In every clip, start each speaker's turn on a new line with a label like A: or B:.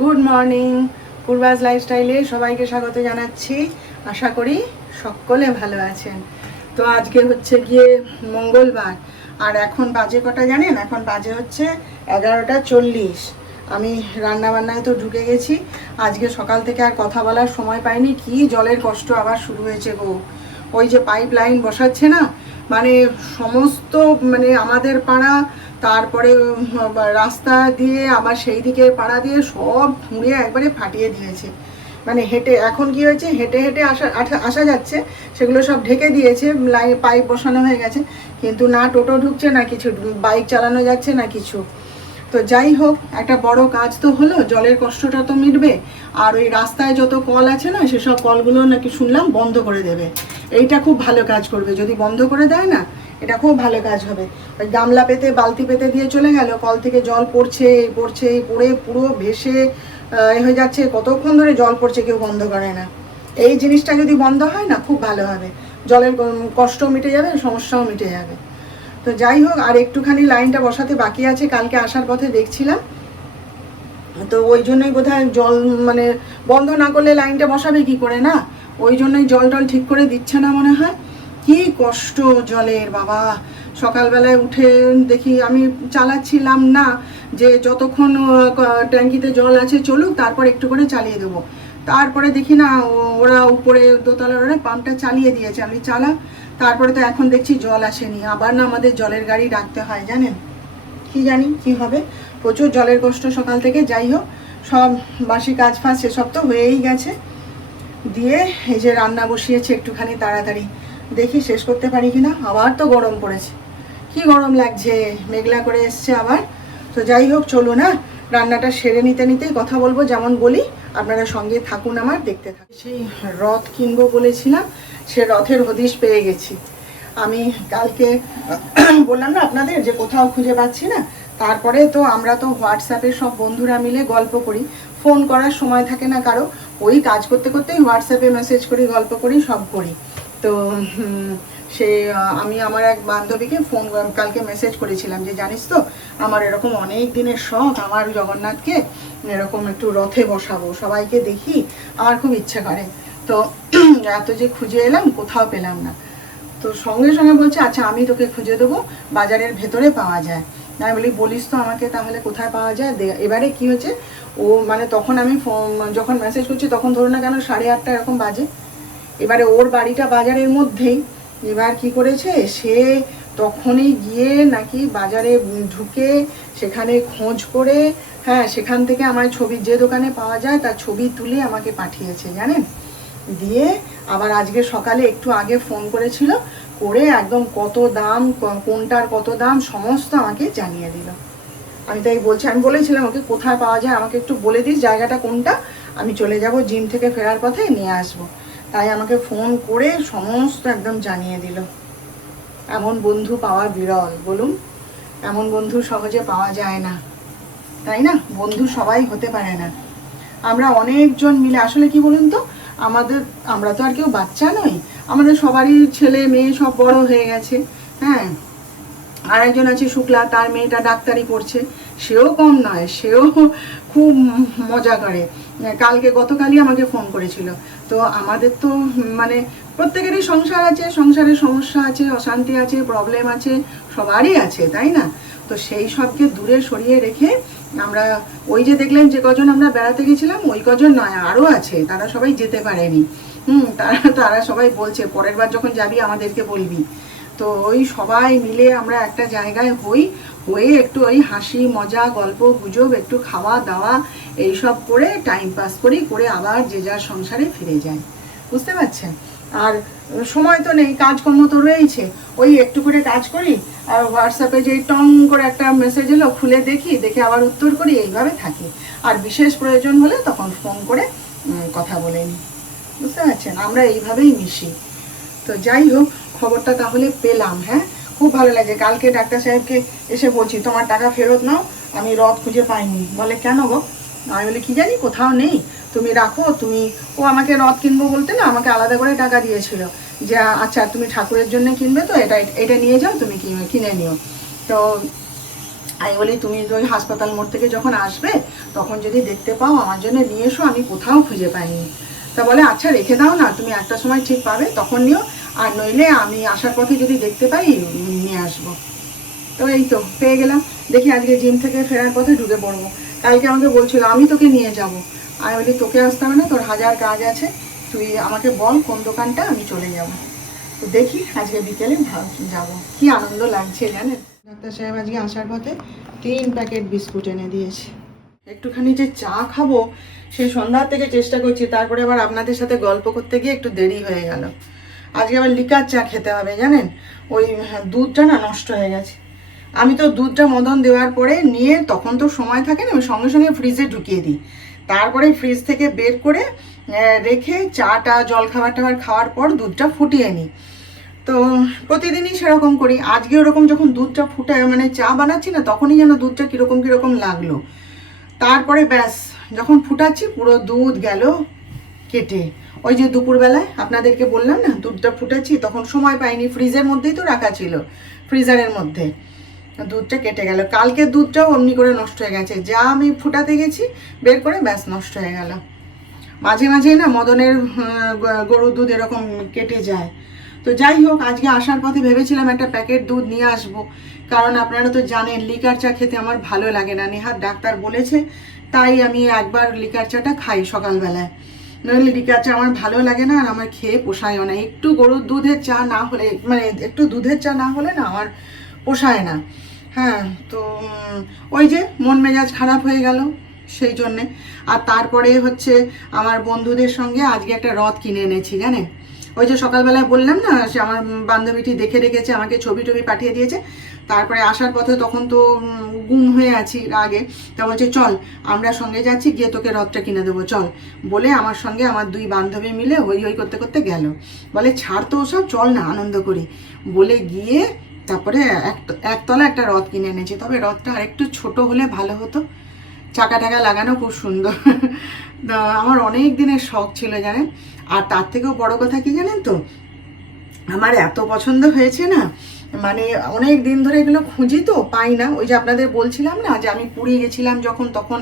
A: Good morning পূর্বাজ লাইফস্টাইলে সবাইকে স্বাগত জানাচ্ছি। আশা করি সকলে ভালো আছেন। তো আজকে হচ্ছে গিয়ে মঙ্গলবার, আর এখন বাজে কটা জানেন? এখন বাজে হচ্ছে এগারোটা চল্লিশ। আমি রান্না বান্নায় তো ঢুকে গেছি। আজকে সকাল থেকে আর কথা বলার সময় পাইনি, কি জলের কষ্ট আবার শুরু হয়েছে গো। ওই যে পাইপ লাইন বসাচ্ছে না মানে সমস্ত মানে আমাদের পাড়া, তারপরে রাস্তা দিয়ে আবার সেই দিকে পাড়া দিয়ে সব ঘুরে একবারে ফাটিয়ে দিয়েছে। মানে হেঁটে, এখন কি হয়েছে, হেঁটে হেঁটে আসা আসা যাচ্ছে, সেগুলো সব ঢেকে দিয়েছে লাইন পাইপ বসানো হয়ে গেছে, কিন্তু না টোটো ঢুকছে, না কিছু বাইক চালানো যাচ্ছে, না কিছু। তো যাই হোক, একটা বড় কাজ তো হলো, জলের কষ্টটা তো মিটবে, আর ওই রাস্তায় যত কল আছে না, সেসব কলগুলো নাকি শুনলাম বন্ধ করে দেবে। এইটা খুব ভালো কাজ করবে। যদি বন্ধ করে দেয় না, এটা খুব ভালো কাজ হবে। ওই গামলা পেতে, বালতি পেতে দিয়ে চলে গেল, কল থেকে জল পড়ছে, এই পড়ছে, এই পড়ে পুরো ভেসে এ হয়ে যাচ্ছে, কতক্ষণ ধরে জল পড়ছে কেউ বন্ধ করে না। এই জিনিসটা যদি বন্ধ হয় না, খুব ভালো হবে। জলের কষ্ট মিটে যাবে, সমস্যাও মিটে যাবে। তো যাই হোক, আর একটুখানি লাইনটা বসাতে বাকি আছে, কালকে আসার পথে দেখছিলাম। তো ওই জন্যই বোধহয় জল মানে বন্ধ না করলে লাইনটা বসাবে কি করে না? ওই জন্যই জল টল ঠিক করে দিচ্ছে না মনে হয়? কি কষ্ট জলের বাবা। সকালবেলায় উঠে দেখি আমি চালাচ্ছিলাম না, যে যতক্ষণ ট্যাঙ্কিতে জল আছে চলুক, তারপর একটু করে চালিয়ে দেবো। তারপরে দেখি না ওরা উপরে দোতলার ওরা পাম্পটা চালিয়ে দিয়েছে। আমি চালা, তারপরে তো এখন দেখছি জল আসেনি। আবার না আমাদের জলের গাড়ি ডাকতে হয়, জানেন? কি জানি, কি হবে? প্রচুর জলের কষ্ট সকাল থেকে। যাই হোক, সব বাসি কাজ ফাজ সেসব তো হয়েই গেছে। দিয়ে এই যে রান্না বসিয়েছি, একটুখানি তাড়াতাড়ি। দেখি শেষ করতে পারি কি না আবার তো গরম পড়েছে। কি গরম লাগছে? মেঘলা করে এসছে আবার। তো যাই হোক চলো না রান্নাটা সেরে নিতে নিতেই কথা বলব, যেমন বলি। আপনারা সঙ্গে থাকুন আমার, দেখতে থাকুন। সেই রথ কিনবো বলেছিলাম, সে রথের হদিশ পেয়ে গেছি। আমি কালকে, বললাম না আপনাদের যে কোথাও খুঁজে পাচ্ছি না তারপরে তো আমরা তো হোয়াটসঅ্যাপে সব বন্ধুরা মিলে গল্প করি। ফোন করার সময় থাকে না কারও। ওই কাজ করতে করতেই হোয়াটসঅ্যাপে মেসেজ করি, গল্প করি, সব করি। তো সে, আমি আমার এক বান্ধবীকে ফোন, কালকে মেসেজ করেছিলাম যে, জানিস তো, আমার এরকম অনেক দিনের শখ, আমার জগন্নাথকে এরকম একটু রথে বসাবো, সবাইকে দেখি, আমার খুব ইচ্ছে করে। তো, এত যে খুঁজে এলাম, কোথাও পেলাম না। তো সঙ্গে সঙ্গে বলছে আচ্ছা আমি তোকে খুঁজে দেবো, বাজারের ভেতরে পাওয়া যায়। আমি বলি, বলিস তো আমাকে তাহলে কোথায় পাওয়া যায়? এবারে কি হয়েছে? ও মানে তখন আমি যখন মেসেজ করছি, তখন ধরো না কেন সাড়ে আটটা এরকম বাজে। এবারে ওর বাড়িটা বাজারের মধ্যেই। এবার কি করেছে? সে তখনই গিয়ে নাকি বাজারে ঢুকে সেখানে খোঁজ করে হ্যাঁ সেখান থেকে আমার ছবি যে দোকানে পাওয়া যায়, তার ছবি তুলে আমাকে পাঠিয়েছে, জানেন? দিয়ে আবার আজকে সকালে একটু আগে ফোন করেছিল করে একদম কত দাম কোনটার কত দাম, সমস্ত আমাকে জানিয়ে দিল। আমি তাই বলছি, আমি বলেছিলাম ওকে, কোথায় পাওয়া যায়, আমাকে একটু বলে দিস জায়গাটা কোনটা, আমি চলে যাব, জিম থেকে ফেরার পথে নিয়ে আসব। তাই আমাকে ফোন করে সমস্ত একদম জানিয়ে দিল। এমন বন্ধু পাওয়া বিরল, বলুন। এমন বন্ধু সহজে পাওয়া যায় না। তাই না? বন্ধু সবাই হতে পারে না। আমরা অনেকজন মিলে, আসলে কি বলুন তো? আমাদের, আমরা তো আর কেউ বাচ্চা নই। আমাদের সবারই ছেলে, মেয়ে সব বড় হয়ে গেছে হ্যাঁ? আর একজন আছে শুক্লা, তার মেয়েটা ডাক্তারি পড়ছে, সেও কম নয়, সেও খুব মজা করে। কালকে, গতকালই আমাকে ফোন করেছিল। তো আমাদের তো মানে প্রত্যেকেরই সংসার আছে, সংসারের সমস্যা আছে, অশান্তি আছে প্রবলেম আছে, সবারই আছে, তাই না? তো সেই সবকে দূরে সরিয়ে রেখে আমরা ওই যে দেখলেন যে কজন আমরা বেড়াতে গেছিলাম, ওই কজন নয়, আরও আছে, তারা সবাই যেতে পারেনি। হুম, তারা তারা সবাই বলছে, পরের বার যখন যাবি আমাদেরকে বলবি। তো ওই সবাই মিলে আমরা একটা জায়গায় হই, হয়ে একটু ওই হাসি, মজা, গল্প, গুজব, একটু খাওয়া, দাওয়া, এইসব করে টাইম পাস করি, করে আবার যে যার সংসারে ফিরে যাই। বুঝতে পারছেন? আর সময় তো নেই, কাজকর্ম তো রয়েছে ওই একটু করে কাজ করি, আর হোয়াটসঅ্যাপে যে টং করে একটা মেসেজ এলো, খুলে দেখি, দেখে আবার উত্তর করি, এইভাবে থাকি। আর বিশেষ প্রয়োজন হলে তখন ফোন করে কথা বলে নিই। বুঝতে পারছেন? আমরা এইভাবেই মিশি। তো যাই হোক, খবরটা তাহলে পেলাম হ্যাঁ? খুব ভালো লাগে কালকে ডাক্তার সাহেবকে এসে বলছি, তোমার টাকা ফেরত নাও, আমি রথ খুঁজে পাইনি। বলে, কেন গো? আমি বলি, কি জানি, কোথাও নেই। তুমি রাখো, তুমি ও আমাকে রথ কিনবো বলতে না, আমাকে আলাদা করে টাকা দিয়েছিল। যে আচ্ছা তুমি ঠাকুরের জন্য কিনবে তো, এটা এটা নিয়ে যাও, তুমি কিনে নিও। তো আমি বলি, তুমি ওই হাসপাতাল মোড় থেকে যখন আসবে, তখন যদি দেখতে পাও, আমার জন্য নিয়ে এসো, আমি কোথাও খুঁজে পাইনি। তা বলে আচ্ছা রেখে দাও না, তুমি একটা সময় ঠিক পাবে, তখন নিও। আর নইলে আমি আসার পথে যদি দেখতে পাই, নিয়ে আসব। তো এই তো, পেয়ে গেলাম। দেখি আজকে জিম থেকে ফেরার পথে ঢুকে পড়ব। কালকে আমাকে বলছিল, আমি তোকে নিয়ে যাব। আমি বলি, তোকে আসতে হবে না, তোর হাজার কাজ আছে। তুই আমাকে বল কোন দোকানটা, আমি চলে যাব। তো দেখি আজকে বিকেলে যাব। কি আনন্দ লাগছে জানেন? ডাক্তার সাহেব আজকে আসার পথে তিন প্যাকেট বিস্কুট এনে দিয়েছে। একটুখানি যে চা খাব সেই সন্ধ্যার থেকে চেষ্টা করছি। তারপরে আবার আপনাদের সাথে গল্প করতে গিয়ে একটু দেরি হয়ে গেল। আজকে আবার লিকার চা খেতে হবে জানেন? ওই হ্যাঁ, দুধটা না নষ্ট হয়ে গেছে। আমি তো দুধটা মদন দেওয়ার পরে নিয়ে তখন তো সময় থাকে না আমি সঙ্গে সঙ্গে ফ্রিজে ঢুকিয়ে দিই। তারপরে ফ্রিজ থেকে বের করে রেখে চাটা জল খাবার টাবার খাওয়ার পর দুধটা ফুটিয়ে নিই। তো প্রতিদিনই সেরকম করি। আজকে ওরকম যখন দুধটা ফুটে মানে চা বানাচ্ছি না তখনই যেন দুধটা কীরকম কীরকম লাগল। তারপরে ব্যাস, যখন ফুটাচ্ছি, পুরো দুধ গেল কেটে। ওই যে দুপুরবেলায় আপনাদেরকে বললাম না, দুধটা ফুটাচ্ছি, তখন সময় পাইনি, ফ্রিজের মধ্যেই তো রাখা ছিল, ফ্রিজারের মধ্যে। দুধটা কেটে গেল। কালকে দুধটাও অমনি করে নষ্ট হয়ে গেছে। যা আমি ফুটাতে গেছি, বের করে ব্যাস নষ্ট হয়ে গেল। মাঝে মাঝেই না মদনের গরুর দুধ এরকম কেটে যায়। তো যাই হোক, আজকে আসার পথে ভেবেছিলাম একটা প্যাকেট দুধ নিয়ে আসব। কারণ আপনারা তো জানেন, লিকার চা খেতে আমার ভালো লাগে না। নেহার ডাক্তার বলেছে, তাই আমি একবার লিকার চাটা খাই সকালবেলায়। নইলে লিকার চা আমার ভালো লাগে না, আর আমার খেয়ে পোষায়ও না। একটু গরুর দুধের চা না হলে মানে একটু দুধের চা না হলে না, আমার পোষায় না। হ্যাঁ তো ওই যে মন মেজাজ খারাপ হয়ে গেল সেই জন্যে। আর তারপরে হচ্ছে, আমার বন্ধুদের সঙ্গে আজকে একটা রথ কিনে এনেছি, জানেন? ওই যে সকালবেলায় বললাম না, সে আমার বান্ধবীটি দেখে রেখেছে, আমাকে ছবি টবি পাঠিয়ে দিয়েছে। তারপরে আসার পথে তখন তো গুম হয়ে আছি আগে। তা বলছে, চল, আমরা সঙ্গে যাচ্ছি, গিয়ে তোকে রথটা কিনে দেবো, চল। বলে আমার সঙ্গে আমার দুই বান্ধবী মিলে হই হই করতে করতে গেল। বলে, ছাড় তো সব চল না, আনন্দ করি। বলে গিয়ে তারপরে এক, একতলা একটা রথ কিনে এনেছি। তবে রথটা আরেকটু ছোট হলে ভালো হতো। চাকা টাকা লাগানো খুব সুন্দর। আমার অনেক দিনের শখ ছিল, জানেন? আর তার থেকেও বড় কথা কি জানেন তো? আমার এত পছন্দ হয়েছে না মানে অনেক দিন ধরে এগুলো খুঁজি তো পাই না। ওই যে আপনাদের বলছিলাম না যে আমি পুরী গেছিলাম যখন তখন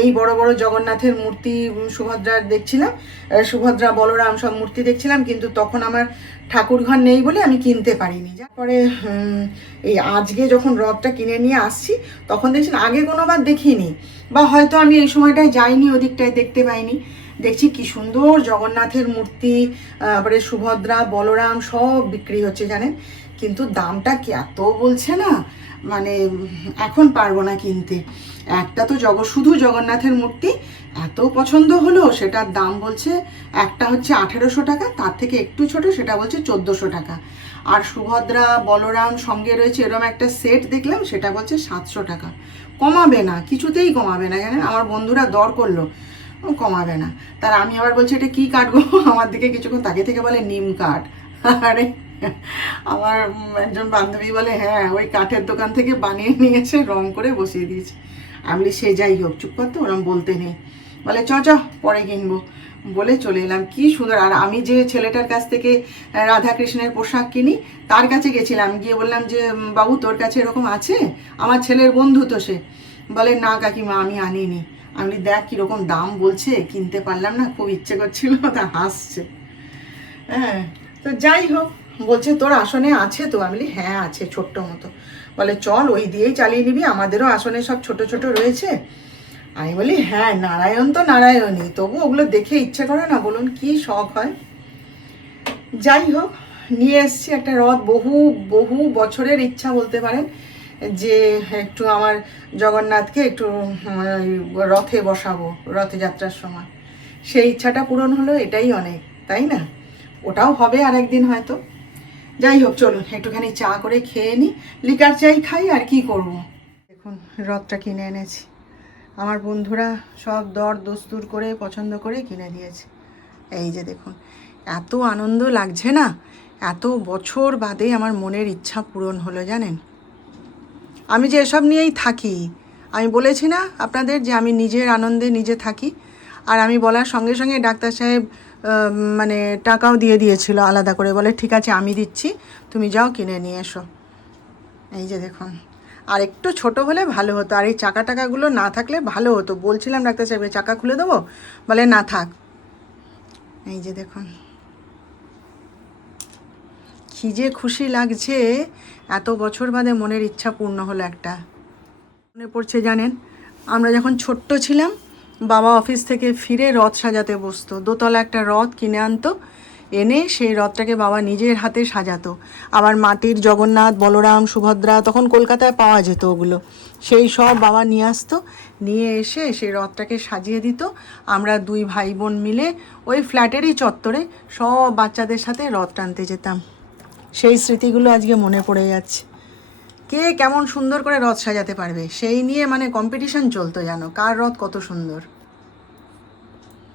A: এই বড় বড় জগন্নাথের মূর্তি সুভদ্রার দেখছিলাম সুভদ্রা বলরাম সব মূর্তি দেখছিলাম কিন্তু তখন আমার ঠাকুর ঘর নেই বলে আমি কিনতে পারিনি। তারপরে এই আজকে যখন রথটা কিনে নিয়ে আসছি তখন দেখছি না, আগে কোনোবার দেখিনি। বা হয়তো আমি এই সময়টায় যাইনি ওদিকটায় দেখতে পাইনি। দেখছি কি সুন্দর জগন্নাথের মূর্তি তারপরে সুভদ্রা, বলরাম সব বিক্রি হচ্ছে জানেন। কিন্তু দামটা কি এত বলছে না? মানে এখন পারব না কিনতে। একটা তো জগ, শুধু জগন্নাথের মূর্তি, এত পছন্দ হলো, সেটার দাম বলছে একটা হচ্ছে আঠেরোশো টাকা, তার থেকে একটু ছোট, সেটা বলছে চোদ্দোশো টাকা। আর সুভদ্রা, বলরাম সঙ্গে রয়েছে এরকম একটা সেট দেখলাম, সেটা বলছে সাতশো টাকা। কমাবে না, কিছুতেই কমাবে না জানেন। আমার বন্ধুরা দর করল। কমাবে না। তার আমি আবার বলছি এটা কী গো? আমার দিকে কিছুক্ষণ তাকে থেকে বলে নিম কাঠ। আরে আমার একজন বান্ধবী বলে হ্যাঁ ওই কাঠের দোকান থেকে বানিয়ে নিয়ে এসে রং করে বসিয়ে দিয়েছে। আমি বলি, সে যাই হোক চুপ করতে ওরম বলতে নেই। বলে চ চ পরে কিনবো। বলে চলে এলাম। কি সুন্দর আর আমি যে ছেলেটার কাছ থেকে রাধাকৃষ্ণের পোশাক কিনি তার কাছে গেছিলাম। গিয়ে বললাম যে বাবু তোর কাছে এরকম আছে? আমার ছেলের বন্ধু তো সে। বলে না কাকিমা আমি আনিনি। আমি দেখ কীরকম দাম বলছে, কিনতে পারলাম না, খুব ইচ্ছে করছিল, তা হাসছে। হ্যাঁ তো যাই হোক, বলছে, তোর আসনে আছে তো? আমি বলি হ্যাঁ আছে, ছোট্ট মতো। বলে, চল, ওই দিয়েই চালিয়ে নিবি, আমাদেরও আসনে সব ছোট ছোট রয়েছে। আমি বলি হ্যাঁ নারায়ণ তো নারায়ণই, তবু ওগুলো দেখে ইচ্ছে করে না, বলুন কি শখ হয়? যাই হোক, নিয়ে এসছি একটা রথ, বহু বহু বছরের ইচ্ছা বলতে পারেন। যে একটু আমার জগন্নাথকে একটু রথে বসাবো রথযাত্রার সময়। সেই ইচ্ছাটা পূরণ হলো, এটাই অনেক, তাই না? ওটাও হবে আর একদিন হয়তো। যাই হোক, চলুন, একটুখানি চা করে খেয়ে নিই লিকার চাই খাই, আর কি করব? দেখুন, রথটা কিনে এনেছি। আমার বন্ধুরা সব দর দস্তুর করে, পছন্দ করে কিনে দিয়েছে। এই যে দেখুন, এত আনন্দ লাগছে না? এত বছর বাদে আমার মনের ইচ্ছা পূরণ হলো, জানেন? আমি যে এসব নিয়েই থাকি, আমি বলেছি না আপনাদের যে আমি নিজের আনন্দে নিজে থাকি, আর আমি বলার সঙ্গে সঙ্গে ডাক্তার সাহেব মানে টাকাও দিয়ে দিয়েছিল আলাদা করে, বলে ঠিক আছে আমি দিচ্ছি, তুমি যাও কিনে নিয়ে এসো। এই যে দেখুন, আর একটু ছোট হলে ভালো হতো, আর এই চাকা টাকাগুলো না থাকলে ভালো হতো। বলছিলাম ডাক্তার সাহেব চাকা খুলে দেবো? বলে, না থাক। এই যে দেখুন। কি যে খুশি লাগছে, এত বছর বাদে মনের ইচ্ছা পূর্ণ হলো একটা। মনে পড়ছে জানেন, আমরা যখন ছোট্ট ছিলাম, বাবা অফিস থেকে ফিরে রথ সাজাতে বসতো। দোতলা একটা রথ কিনে আনতো, এনে সেই রথটাকে বাবা নিজের হাতে সাজাতো। আবার মাটির জগন্নাথ, বলরাম, সুভদ্রা তখন কলকাতায় পাওয়া যেত ওগুলো। সেই সব বাবা নিয়ে আসতো, নিয়ে এসে সেই রথটাকে সাজিয়ে দিত। আমরা দুই ভাই বোন মিলে ওই ফ্ল্যাটেরই চত্বরে সব বাচ্চাদের সাথে রথ টানতে যেতাম। সেই স্মৃতিগুলো আজকে মনে পড়ে যাচ্ছে। কে কেমন সুন্দর করে রথ সাজাতে পারবে? সেই নিয়ে মানে কম্পিটিশন চলতো জানো? কার রথ কত সুন্দর?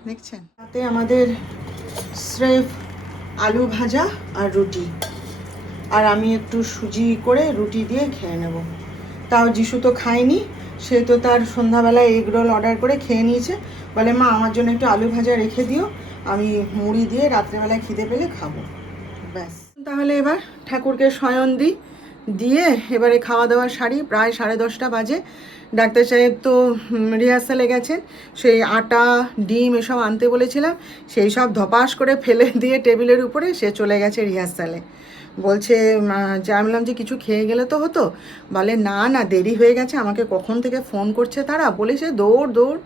A: দেখছেন? তাতে আমাদের স্রেফ আলু ভাজা আর রুটি। আর আমি একটু সুজি করে রুটি দিয়ে খেয়ে নেব। তাও যিশু তো খায়নি, সে তো তার সন্ধ্যাবেলায় এগ রোল অর্ডার করে খেয়ে নিয়েছে। বলে, মা, আমার জন্য একটু আলু ভাজা রেখে দিও। আমি মুড়ি দিয়ে রাত্রেবেলায় খিদে পেলে খাব। ব্যাস। তাহলে এবার ঠাকুরকে শয়ন দিই দিয়ে এবারে খাওয়া দাওয়া সারি, প্রায় সাড়ে দশটা বাজে। ডাক্তার সাহেব তো রিহার্সালে গেছেন, সেই আটা, ডিম এসব আনতে বলেছিলাম, সেই সব ধপাস করে ফেলে দিয়ে টেবিলের উপরে সে চলে গেছে রিহার্সালে বলছে যে আমি বললাম যে কিছু খেয়ে গেলে তো হতো। বলে, না না, দেরি হয়ে গেছে, আমাকে কখন থেকে ফোন করছে তারা? বলে, সে দৌড় দৌড়,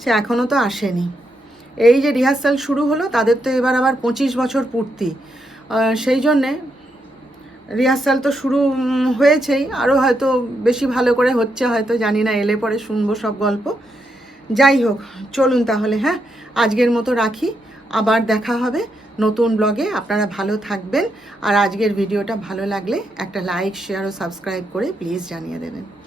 A: সে এখনও তো আসেনি। এই যে রিহার্সাল শুরু হলো, তাদের তো এবার আবার পঁচিশ বছর পূর্তি। সেই জন্যে রিহার্সাল তো শুরু হয়েছেই। আরও হয়তো বেশি ভালো করে হচ্ছে, হয়তো জানি না, এলে পরে শুনব সব গল্প। যাই হোক, চলুন তাহলে হ্যাঁ? আজকের মতো রাখি। আবার দেখা হবে নতুন ব্লগে। আপনারা ভালো থাকবেন। আর আজকের ভিডিওটা ভালো লাগলে একটা লাইক, শেয়ার ও সাবস্ক্রাইব করে প্লিজ জানিয়ে দেবেন।